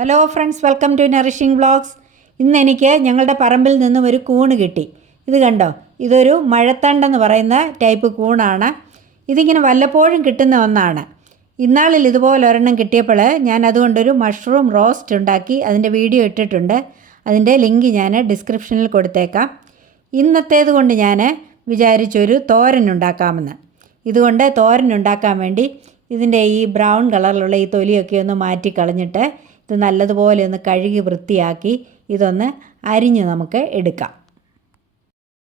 Hello friends, welcome to nourishing vlogs. ഇന്ന് എനിക്ക് ഞങ്ങളുടെ പറമ്പിൽ നിന്നും ഒരു കൂണ് കിട്ടി. ഇത് കണ്ടോ, ഇതൊരു മഴത്തണ്ടെന്ന് പറയുന്ന ടൈപ്പ് കൂണാണ്. ഇതിങ്ങനെ വല്ലപ്പോഴും കിട്ടുന്ന ഒന്നാണ്. ഇന്നാളിൽ ഇതുപോലെ ഒരെണ്ണം കിട്ടിയപ്പോൾ ഞാൻ അതുകൊണ്ടൊരു മഷ്റൂം റോസ്റ്റ് ഉണ്ടാക്കി അതിൻ്റെ വീഡിയോ ഇട്ടിട്ടുണ്ട്. അതിൻ്റെ ലിങ്ക് ഞാൻ ഡിസ്ക്രിപ്ഷനിൽ കൊടുത്തേക്കാം. ഇന്നത്തേത് കൊണ്ട് ഞാൻ വിചാരിച്ചൊരു തോരൻ ഉണ്ടാക്കാമെന്ന്. ഇതുകൊണ്ട് തോരൻ ഉണ്ടാക്കാൻ വേണ്ടി ഇതിൻ്റെ ഈ ബ്രൗൺ കളറിലുള്ള ഈ തൊലിയൊക്കെ ഒന്ന് മാറ്റി കളഞ്ഞിട്ട് ഇത് നല്ലതുപോലെ ഒന്ന് കഴുകി വൃത്തിയാക്കി ഇതൊന്ന് അരിഞ്ഞ് നമുക്ക് എടുക്കാം.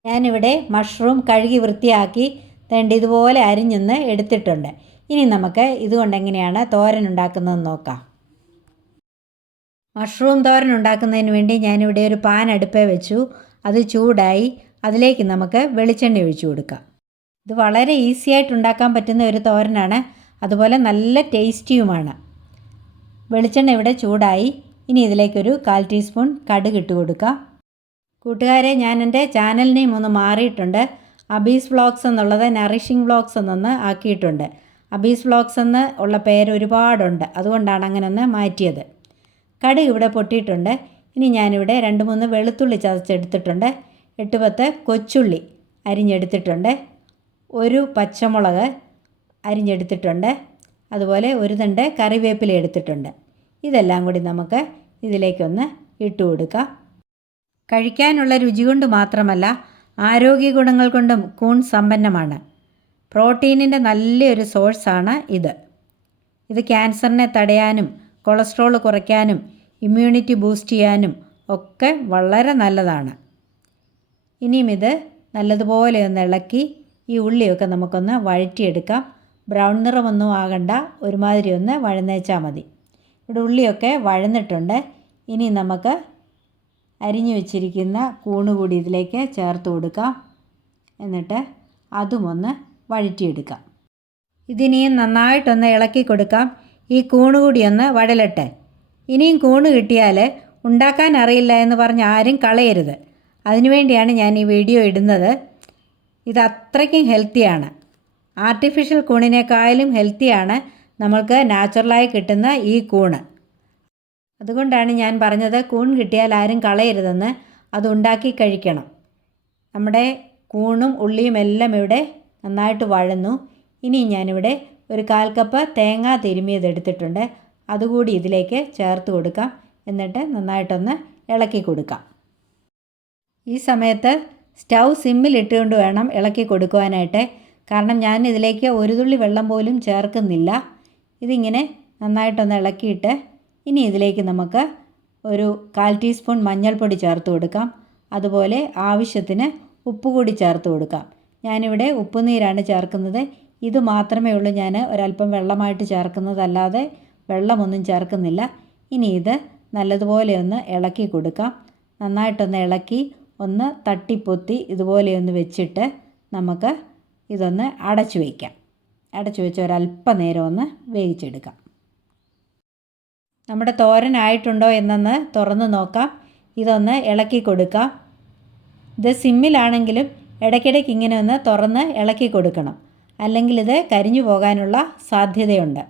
ഞാനിവിടെ മഷ്റൂം കഴുകി വൃത്തിയാക്കി ഇതുപോലെ അരിഞ്ഞൊന്ന് എടുത്തിട്ടുണ്ട്. ഇനി നമുക്ക് ഇതുകൊണ്ട് എങ്ങനെയാണ് തോരൻ ഉണ്ടാക്കുന്നതെന്ന് നോക്കാം. മഷ്റൂം തോരൻ ഉണ്ടാക്കുന്നതിന് വേണ്ടി ഞാനിവിടെ ഒരു പാൻ അടുപ്പേ വെച്ചു. അത് ചൂടായി. അതിലേക്ക് നമുക്ക് വെളിച്ചെണ്ണ ഒഴിച്ചു കൊടുക്കാം. ഇത് വളരെ ഈസി ആയിട്ട് ഉണ്ടാക്കാൻ പറ്റുന്ന ഒരു തോരനാണ്. അതുപോലെ നല്ല ടേസ്റ്റിയുമാണ്. വെളിച്ചെണ്ണ ഇവിടെ ചൂടായി. ഇനി ഇതിലേക്കൊരു 1/4 ടീസ്പൂൺ കടുക് ഇട്ട് കൊടുക്കാം. കൂട്ടുകാരെ, ഞാൻ എൻ്റെ ചാനൽ നെയിം ഒന്ന് മാറിയിട്ടുണ്ട്. അബീസ് വ്ളോഗ്സ് എന്നുള്ളത് നറിഷിംഗ് വ്ളോഗ്സ് എന്നൊന്ന് ആക്കിയിട്ടുണ്ട്. അബീസ് വ്ളോഗ്സ് എന്ന് ഉള്ള പേര് ഒരുപാടുണ്ട്, അതുകൊണ്ടാണ് അങ്ങനെ ഒന്ന് മാറ്റിയത്. കടുക് ഇവിടെ പൊട്ടിയിട്ടുണ്ട്. ഇനി ഞാനിവിടെ 2-3 വെളുത്തുള്ളി ചതച്ചെടുത്തിട്ടുണ്ട്. 8-10 കൊച്ചുള്ളി അരിഞ്ഞെടുത്തിട്ടുണ്ട്. ഒരു പച്ചമുളക് അരിഞ്ഞെടുത്തിട്ടുണ്ട്. അതുപോലെ ഒരു തണ്ട് കറിവേപ്പില എടുത്തിട്ടുണ്ട്. ഇതെല്ലാം കൂടി നമുക്ക് ഇതിലേക്കൊന്ന് ഇട്ട് കൊടുക്കാം. കഴിക്കാനുള്ള രുചി കൊണ്ട് മാത്രമല്ല, ആരോഗ്യ ഗുണങ്ങൾ കൊണ്ടും കൂൺ സമ്പന്നമാണ്. പ്രോട്ടീനിൻ്റെ നല്ലൊരു സോഴ്സാണ് ഇത്. ഇത് ക്യാൻസറിനെ തടയാനും കൊളസ്ട്രോൾ കുറയ്ക്കാനും ഇമ്മ്യൂണിറ്റി ബൂസ്റ്റ് ചെയ്യാനും ഒക്കെ വളരെ നല്ലതാണ്. ഇനിയും ഇത് നല്ലതുപോലെ ഒന്ന് ഇളക്കി ഈ ഉള്ളിയൊക്കെ നമുക്കൊന്ന് വഴറ്റിയെടുക്കാം. ബ്രൗൺ നിറമൊന്നും ആകണ്ട, ഒരുമാതിരി ഒന്ന് വഴന്നേച്ചാൽ മതി. ഇവിടെ ഉള്ളിയൊക്കെ വഴന്നിട്ടുണ്ട്. ഇനി നമുക്ക് അരിഞ്ഞു വെച്ചിരിക്കുന്ന കൂണ് കൂടി ഇതിലേക്ക് ചേർത്ത് കൊടുക്കാം. എന്നിട്ട് അതുമൊന്ന് വഴറ്റിയെടുക്കാം. ഇതിനെയും നന്നായിട്ടൊന്ന് ഇളക്കി കൊടുക്കാം. ഈ കൂണ് കൂടി ഒന്ന് വഴലട്ടെ. ഇനിയും കൂണ് കിട്ടിയാൽ ഉണ്ടാക്കാൻ അറിയില്ല എന്ന് പറഞ്ഞ് ആരും കളയരുത്. അതിനുവേണ്ടിയാണ് ഞാൻ ഈ വീഡിയോ ഇടുന്നത്. ഇത് അത്രയ്ക്കും ഹെൽത്തിയാണ്. ആർട്ടിഫിഷ്യൽ കൂണിനേക്കാളും ഹെൽത്തിയാണ് നമ്മൾക്ക് നാച്ചുറലായി കിട്ടുന്ന ഈ കൂണ്. അതുകൊണ്ടാണ് ഞാൻ പറഞ്ഞത് കൂൺ കിട്ടിയാൽ ആരും കളയരുതെന്ന്. അത് ഉണ്ടാക്കി കഴിക്കണം. നമ്മുടെ കൂണും ഉള്ളിയും എല്ലാം ഇവിടെ നന്നായിട്ട് വഴന്നു. ഇനി ഞാനിവിടെ ഒരു 1/4 കപ്പ് തേങ്ങ തിരുമിയത് എടുത്തിട്ടുണ്ട്. അതുകൂടി ഇതിലേക്ക് ചേർത്ത് കൊടുക്കാം. എന്നിട്ട് നന്നായിട്ടൊന്ന് ഇളക്കി കൊടുക്കാം. ഈ സമയത്ത് സ്റ്റൗ സിമ്മിലിട്ടുകൊണ്ട് വേണം ഇളക്കി കൊടുക്കുവാനായിട്ട്. കാരണം ഞാൻ ഇതിലേക്ക് ഒരു തുള്ളി വെള്ളം പോലും ചേർക്കുന്നില്ല. ഇതിങ്ങനെ നന്നായിട്ടൊന്ന് ഇളക്കിയിട്ട് ഇനി ഇതിലേക്ക് നമുക്ക് ഒരു 1/4 ടീസ്പൂൺ മഞ്ഞൾപ്പൊടി ചേർത്ത് കൊടുക്കാം. അതുപോലെ ആവശ്യത്തിന് ഉപ്പ് കൂടി ചേർത്ത് കൊടുക്കാം. ഞാനിവിടെ ഉപ്പുനീരാണ് ചേർക്കുന്നത്. ഇത് മാത്രമേ ഉള്ളൂ ഞാൻ ഒരല്പം വെള്ളമായിട്ട് ചേർക്കുന്നതല്ലാതെ വെള്ളമൊന്നും ചേർക്കുന്നില്ല. ഇനി ഇത് നല്ലതുപോലെ ഒന്ന് ഇളക്കി കൊടുക്കാം. നന്നായിട്ടൊന്ന് ഇളക്കി ഒന്ന് തട്ടിപ്പൊത്തി ഇതുപോലെയൊന്ന് വെച്ചിട്ട് നമുക്ക് ഇതൊന്ന് അടച്ചു വയ്ക്കാം. അടച്ചു വെച്ച് ഒരല്പനേരം ഒന്ന് വേവിച്ചെടുക്കാം. നമ്മുടെ തോരനായിട്ടുണ്ടോ എന്നൊന്ന് തുറന്ന് നോക്കാം. ഇതൊന്ന് ഇളക്കി കൊടുക്കാം. ഇത് സിമ്മിലാണെങ്കിലും ഇടയ്ക്കിടയ്ക്ക് ഇങ്ങനെ ഒന്ന് തുറന്ന് ഇളക്കി കൊടുക്കണം. അല്ലെങ്കിൽ ഇത് കരിഞ്ഞു പോകാനുള്ള സാധ്യതയുണ്ട്.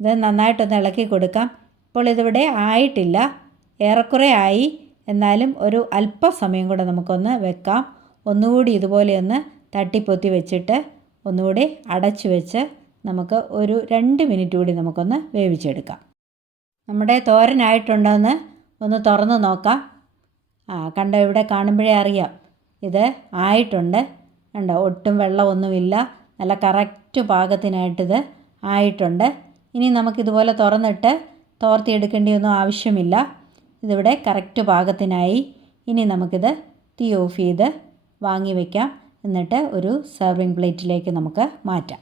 ഇത് നന്നായിട്ടൊന്ന് ഇളക്കി കൊടുക്കാം. ഇപ്പോൾ ഇതിവിടെ ആയിട്ടില്ല, ഏറെക്കുറെ ആയി. എന്നാലും ഒരു അല്പസമയം കൂടെ നമുക്കൊന്ന് വെക്കാം. ഒന്നുകൂടി ഇതുപോലെ ഒന്ന് തട്ടിപ്പൊത്തി വെച്ചിട്ട് ഒന്നുകൂടി അടച്ചു വെച്ച് നമുക്ക് ഒരു 2 മിനിറ്റ് കൂടി നമുക്കൊന്ന് വേവിച്ചെടുക്കാം. നമ്മുടെ തോരനായിട്ടുണ്ടോയെന്ന് ഒന്ന് തുറന്ന് നോക്കാം. കണ്ടോ, ഇവിടെ കാണുമ്പോഴേ അറിയാം ഇത് ആയിട്ടുണ്ട്. കണ്ടോ, ഒട്ടും വെള്ളമൊന്നുമില്ല. നല്ല കറക്റ്റ് പാകത്തിനായിട്ടിത് ആയിട്ടുണ്ട്. ഇനി നമുക്കിതുപോലെ തുറന്നിട്ട് തോർത്തിയെടുക്കേണ്ടിയൊന്നും ആവശ്യമില്ല. ഇതിവിടെ കറക്റ്റ് പാകത്തിനായി. ഇനി നമുക്കിത് തീ ഓഫ് ചെയ്ത് വാങ്ങി വയ്ക്കാം. എന്നിട്ട് ഒരു സെർവിങ് പ്ലേറ്റിലേക്ക് നമുക്ക് മാറ്റാം.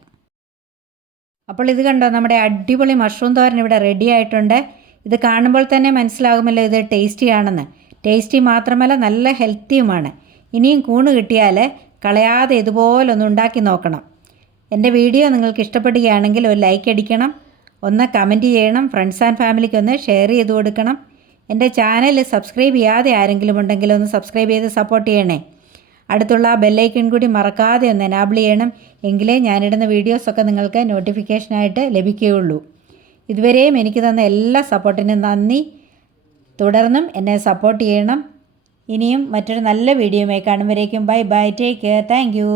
അപ്പോൾ ഇത് കണ്ടോ, നമ്മുടെ അടിപൊളി മഷ്റൂം തോരൻ ഇവിടെ റെഡി ആയിട്ടുണ്ട്. ഇത് കാണുമ്പോൾ തന്നെ മനസ്സിലാകുമല്ലോ ഇത് ടേസ്റ്റിയാണെന്ന്. ടേസ്റ്റി മാത്രമല്ല, നല്ല ഹെൽത്തിയുമാണ്. ഇനിയും കൂണ് കിട്ടിയാൽ കളയാതെ ഇതുപോലൊന്ന് ഉണ്ടാക്കി നോക്കണം. എൻ്റെ വീഡിയോ നിങ്ങൾക്ക് ഇഷ്ടപ്പെടുകയാണെങ്കിൽ ഒരു ലൈക്ക് അടിക്കണം, ഒന്ന് കമൻറ്റ് ചെയ്യണം, ഫ്രണ്ട്സ് ആൻഡ് ഫാമിലിക്കൊന്ന് ഷെയർ ചെയ്ത് കൊടുക്കണം. എൻ്റെ ചാനൽ സബ്സ്ക്രൈബ് ചെയ്യാതെ ആരെങ്കിലും ഉണ്ടെങ്കിൽ ഒന്ന് സബ്സ്ക്രൈബ് ചെയ്ത് സപ്പോർട്ട് ചെയ്യണേ. അടുത്തുള്ള ബെല്ലൈക്കൺ കൂടി മറക്കാതെ ഒന്ന് എനാബിൾ ചെയ്യണം. എങ്കിലേ ഞാനിടുന്ന വീഡിയോസൊക്കെ നിങ്ങൾക്ക് നോട്ടിഫിക്കേഷനായിട്ട് ലഭിക്കുകയുള്ളൂ. ഇതുവരെയും എനിക്ക് തന്ന എല്ലാ സപ്പോർട്ടിനും നന്ദി. തുടർന്നും എന്നെ സപ്പോർട്ട് ചെയ്യണം. ഇനിയും മറ്റൊരു നല്ല വീഡിയോയുമായി കാണുമ്പോഴേക്കും bye bye, take care, thank U.